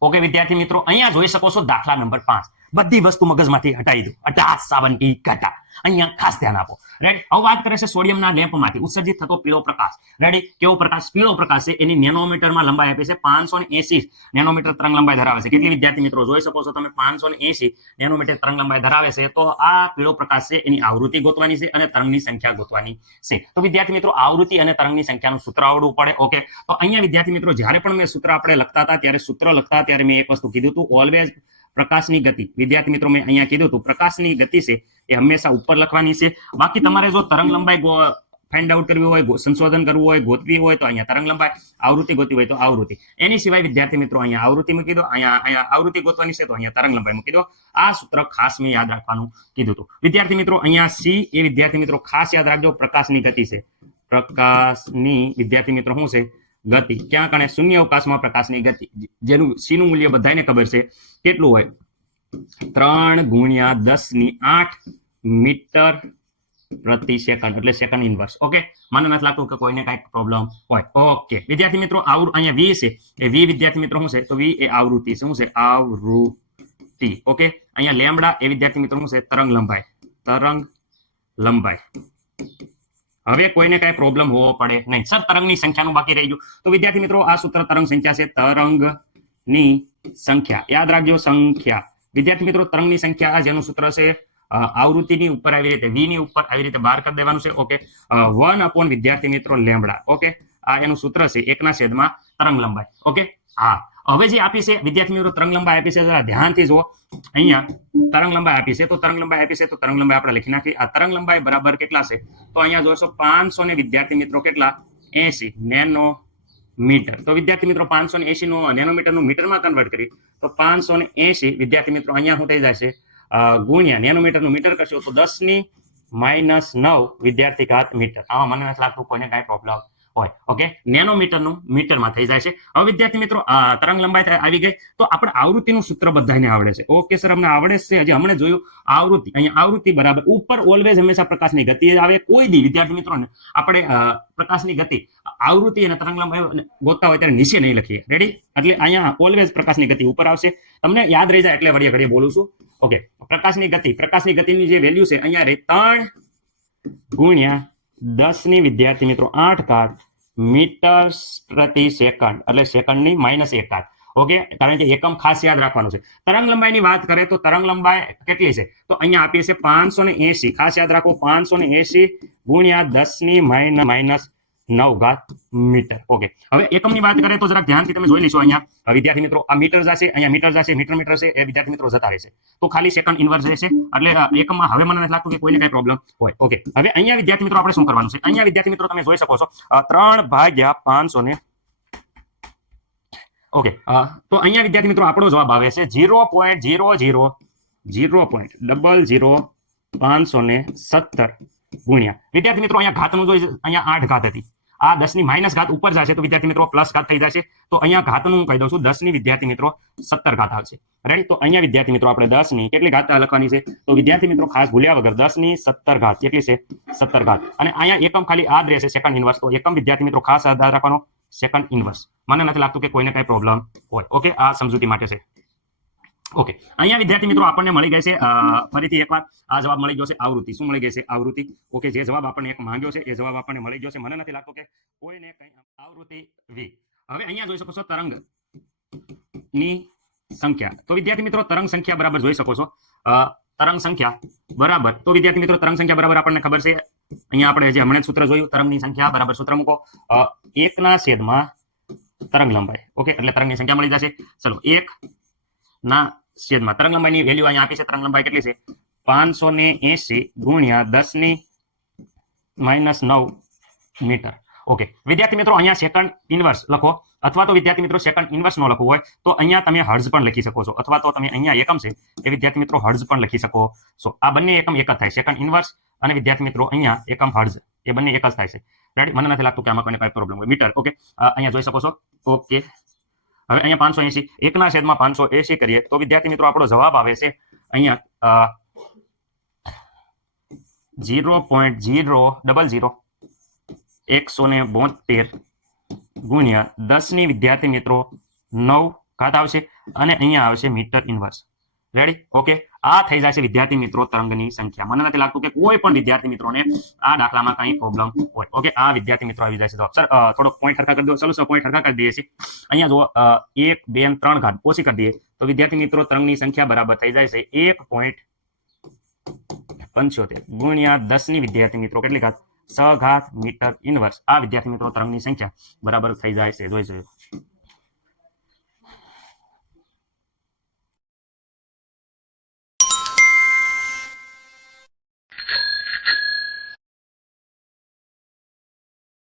Okay વિદ્યાર્થી મિત્રો, અહીંયા જોઈ શકો છો દાખલા નંબર 5. બધી વસ્તુ મગજમાંથી હટાવી દો. 50 સાવન કી ઘટા. અહીંયા ખાસ ધ્યાન આપો. રેડી? હવે વાત કરે છે સોડિયમના લેમ્પમાંથી ઉત્સર્જિત થતો પીળો પ્રકાશ. રેડી? કેવો પ્રકાશ? પીળો પ્રકાશ છે. એની નેનોમીટરમાં લંબાઈ આપી છે 580 નેનોમીટર તરંગ લંબાઈ ધરાવે છે. કેટલી વિદ્યાર્થી મિત્રો જોઈ શકો છો તમે? 580 નેનોમીટર તરંગ લંબાઈ ધરાવે છે. તો આ પીળો પ્રકાશ છે એની આવૃત્તિ ગોતવાની છે અને તરંગની સંખ્યા ગોતવાની છે. તો વિદ્યાર્થી મિત્રો આવૃત્તિ અને તરંગની સંખ્યાનું સૂત્ર આવડવું પડે. ઓકે, તો અહીંયા વિદ્યાર્થી મિત્રો જ્યારે પણ મેં સૂત્ર આપણે લખતા હતા ત્યારે મેં એક વસ્તુ કીધું હતું, ઓલવેઝ પ્રકાશની ગતિ. વિદ્યાર્થી મિત્રો મેં અહીંયા કીધું હતું પ્રકાશની ગતિ છે એ હંમેશા ઉપર લખવાની છે. બાકી તમારે જો તરંગ લંબાઈ ફાઇન્ડ આઉટ કરવી હોય, સંશોધન કરવું હોય, ગોતવી હોય તો અહીંયા તરંગ લંબાઈ, આવૃત્તિ ગોતવી હોય તો આવૃત્તિ. એની સિવાય વિદ્યાર્થી મિત્રો અહીંયા આવૃત્તિ મૂકી દો, અહીંયા આવૃત્તિ ગોતવાની છે તો અહીંયા તરંગ લંબાઈ મૂકી દો. આ સૂત્ર ખાસ મેં યાદ રાખવાનું કીધું હતું. વિદ્યાર્થી મિત્રો અહીંયા સી એ વિદ્યાર્થી મિત્રો ખાસ યાદ રાખજો પ્રકાશની ગતિ છે. પ્રકાશની વિદ્યાર્થી મિત્રો શું છે? ગતિ. ક્યાં કણે? શૂન્ય અવકાશમાં પ્રકાશની ગતિ, જેનું સી નું મૂલ્ય બધાને ખબર છે કેટલું હોય? 3 × 10⁸ મીટર પ્રતિ સેકન્ડ, એટલે સેકન્ડ ઇનવર્સ. ઓકે, મને નથી લાગતું કે કોઈને કઈ પ્રોબ્લેમ હોય. ઓકે વિદ્યાર્થી મિત્રો, અહીંયા વી છે એ વી વિદ્યાર્થી મિત્રો શું છે? તો વી એ આવૃત્તિ છે. શું છે? આવૃત્તિ. ઓકે, અહીંયા લેમ્બડા એ વિદ્યાર્થી મિત્રો શું છે? તરંગ લંબાઈ. તરંગ લંબાઈ. હવે કોઈને કઈ પ્રોબ્લેમ હોવો પડે નહીં. સર તરંગની સંખ્યાનું બાકી રહી ગયું. તો વિદ્યાર્થી મિત્રો આ સૂત્ર તરંગ સંખ્યા છે. તરંગની સંખ્યા યાદ રાખજો. સંખ્યા વિદ્યાર્થી મિત્રો તરંગની સંખ્યા જેનું સૂત્ર છે આવૃત્તિની ઉપર આવી રીતે વી ની ઉપર આવી રીતે બહાર કરી દેવાનું છે. ઓકે, 1 વિદ્યાર્થી મિત્રો લેમ્બડા. ઓકે, આ એનું સૂત્ર છે 1/, તરંગ લંબાઈ. ઓકે, હા હવે જે આપી છે વિદ્યાર્થી મિત્રો તરંગ લંબાઈ આપી છે, જરા ધ્યાનથી જુઓ. અહીંયા તરંગ લંબાઈ આપી છે તો તરંગ લંબાઈ આપી છે તો તરંગ લંબાઈ આપણે લખી નાખી. આ તરંગ લંબાઈ બરાબર કેટલા છે? તો અહીંયા જોશો 500 ને વિદ્યાર્થી મિત્રો કેટલા? 80 નેનોમીટર. તો વિદ્યાર્થી મિત્રો 580 નો નેનોમીટર નું મીટરમાં કન્વર્ટ કરી તો 580 વિદ્યાર્થી મિત્રો અહીંયા શું થઈ જશે? ગુણ્યા નેનોમીટર નું મીટર કરશો તો 10⁻⁹ વિદ્યાર્થી ઘાત મીટર. આમાં મને નથી લાગતું કોઈને કઈ પ્રોબ્લેમ હોય. ઓકે, નેનોમીટર નું મીટરમાં થઈ જાય છે. હવે વિદ્યાર્થી મિત્રો તરંગ લંબાઈ આવી ગઈ તો આપણે આવૃત્તિનું સૂત્ર બધાને આવડે છે. ઓકે સર, અમને આવડે છે. હજી હમણાં જોયું આવૃત્તિ. અહીંયા આવૃત્તિ બરાબર ઉપર ઓલવેઝ હંમેશા પ્રકાશની ગતિ આવે. કોઈ દી વિદ્યાર્થી મિત્રોને આપણે પ્રકાશની ગતિ, આવૃત્તિ અને તરંગ લંબાઈ ગોતતા હોય ત્યારે નીચે નહીં લખીએ. રેડી? એટલે અહીંયા ઓલવેઝ પ્રકાશની ગતિ ઉપર આવશે. તમને યાદ રહી જાય એટલે વળી ઘડી બોલું છું. ઓકે, પ્રકાશની ગતિની જે વેલ્યુ છે અહીંયા 3 × 10 વિદ્યાર્થી મિત્રો 8 મીટર પ્રતિ સેકન્ડ, એટલે સેકન્ડની -1. ઓકે, કારણ કે એકમ ખાસ યાદ રાખવાનું છે. તરંગ લંબાઈની વાત કરે તો તરંગ લંબાઈ કેટલી છે? તો અહીંયા આપી છે 580. ખાસ યાદ રાખો 580 × 10⁻⁹ મીટર. ઓકે, હવે એકમની વાત કરે તો જરાક ધ્યાનથી તમે જોઈ લેશો. અહીંયા વિદ્યાર્થી મિત્રો આ મીટર જશે, અહીંયા મીટર જશે, મીટર છે એ વિદ્યાર્થી મિત્રો જતા રહેશે. તો ખાલી સેકન્ડ ઇન્વર્સ રહેશે. એટલે એકમમાં હવે મને નથી લાગતું કે કોઈને કઈ પ્રોબ્લેમ હોય. ઓકે, હવે અહીંયા વિદ્યાર્થી મિત્રો આપણે શું કરવાનું છે? અહીંયા વિદ્યાર્થી મિત્રો તમે જોઈ શકો છો 3/500 ને. ઓકે, તો અહીંયા વિદ્યાર્થી મિત્રો આપણો જવાબ આવે છે 0.000000517 ગુણ્યા વિદ્યાર્થી મિત્રો અહીંયા ઘાતનું જોઈ, અહીંયા 8 ઘાત હતી. આ 10 ની -ઘાત ઉપર જશે તો વિદ્યાર્થી મિત્રો પ્લસ ઘાત થઈ જશે. તો અહીંયા ઘાતનું કહી દઉં છું 10 ની વિદ્યાર્થી મિત્રો 17 ઘાત આવશે. રેડી? તો અહીંયા વિદ્યાર્થી મિત્રો આપણે 10 ની કેટલી ઘાત લખવાની છે? તો વિદ્યાર્થી મિત્રો ખાસ ભૂલ્યા વગર 10 ની 17 ઘાત. કેટલી છે? 17 ઘાત. અને અહીંયા એકમ ખાલી આ જ રહેશે સેકન્ડ ઇન્વર્સ. તો એકમ વિદ્યાર્થી મિત્રો ખાસ યાદ રાખવાનો સેકન્ડ ઇન્વર્સ. મને નથી લાગતું કે કોઈને કઈ પ્રોબ્લેમ હોય. ઓકે, આ સમજૂતી માટે છે. ઓકે, અહીંયા વિદ્યાર્થી મિત્રો આપણને મળી ગઈ છે ફરીથી એકવાર આ જવાબ મળી ગયો છે આવૃત્તિ. શું મળી ગઈ છે? આવૃત્તિ. ઓકે, જે જવાબ આપણને એક માંગ્યો છે એ જવાબ આપણને મળી ગયો છે. મને નથી લાગતું કે કોઈને કઈ આવૃત્તિ વી. હવે અહીંયા જોઈ શકો છો તરંગની સંખ્યા. તો વિદ્યાર્થી મિત્રો તરંગ સંખ્યા બરાબર જોઈ શકો છો. તરંગ સંખ્યા બરાબર, તો વિદ્યાર્થી મિત્રો તરંગ સંખ્યા બરાબર આપણને ખબર છે. અહીંયા આપણે જે હમણાં સૂત્ર જોયું તરંગની સંખ્યા બરાબર સૂત્ર મૂકો 1/, તરંગ લંબાઈ. ઓકે, એટલે તરંગની સંખ્યા મળી જશે. ચલો 1/, તરંગ લંબાઈની વેલ્યુ અહીંયા આપી છે. તરંગ લંબાઈ કેટલી છે? 580 × 10⁻⁹ મીટર. ઓકે, વિદ્યાર્થી મિત્રો અહીંયા સેકન્ડ ઇન્વર્સ લખો, અથવા તો વિદ્યાર્થી મિત્રો સેકન્ડ ઇન્વર્સ નો લખવું હોય તો અહીંયા તમે હર્ઝ પણ લખી શકો છો, અથવા તો તમે અહીંયા એકમ છે એ વિદ્યાર્થી મિત્રો હર્ઝ પણ લખી શકો છો. આ બંને એકમ એક જ થાય, સેકન્ડ ઇન્વર્સ અને વિદ્યાર્થી મિત્રો અહીંયા એકમ હર્ઝ, એ બંને એક જ થાય છે. રેડી? મને નથી લાગતું કે આમાં કોઈને કઈ પ્રોબ્લેમ હોય. મીટર. ઓકે, અહીંયા જોઈ શકો છો. ઓકે, હવે અહીંયા 580 1/580 કરીએ તો વિદ્યાર્થી મિત્રો આપણો જવાબ આવે છે અહીંયા 0.0000172 ગુણ્યા 10 ની વિદ્યાર્થી મિત્રો 9 ઘાત આવશે. અને અહીંયા આવશે મીટર ઇનવર્સ. રેડી? ઓકે. આ થઈ જશે વિદ્યાર્થી મિત્રો તરંગની સંખ્યા. મને નથી લાગતું કે કોઈ પણ વિદ્યાર્થી મિત્રોને આ દાખલામાં કઈ પ્રોબ્લેમ હોય. ઓકે, આ વિદ્યાર્થી મિત્રો આવી જાય છે. સર થોડો પોઈન્ટ હરખા કરી દો. ચલો પોઈન્ટ હરખા કરી દઈએ છીએ. અહીંયા જો 1 2 અને 3 ઘાત ઓછી કરી દઈએ તો વિદ્યાર્થી મિત્રો તરંગની સંખ્યા બરાબર થઈ જાય છે 1.75 ગુણ્યા 10 ની વિદ્યાર્થી મિત્રો કેટલી ઘાત 6 ઘાત મીટર ઇનવર્સ. આ વિદ્યાર્થી મિત્રો તરંગની સંખ્યા બરાબર થઈ જાય છે. જોઈ શકો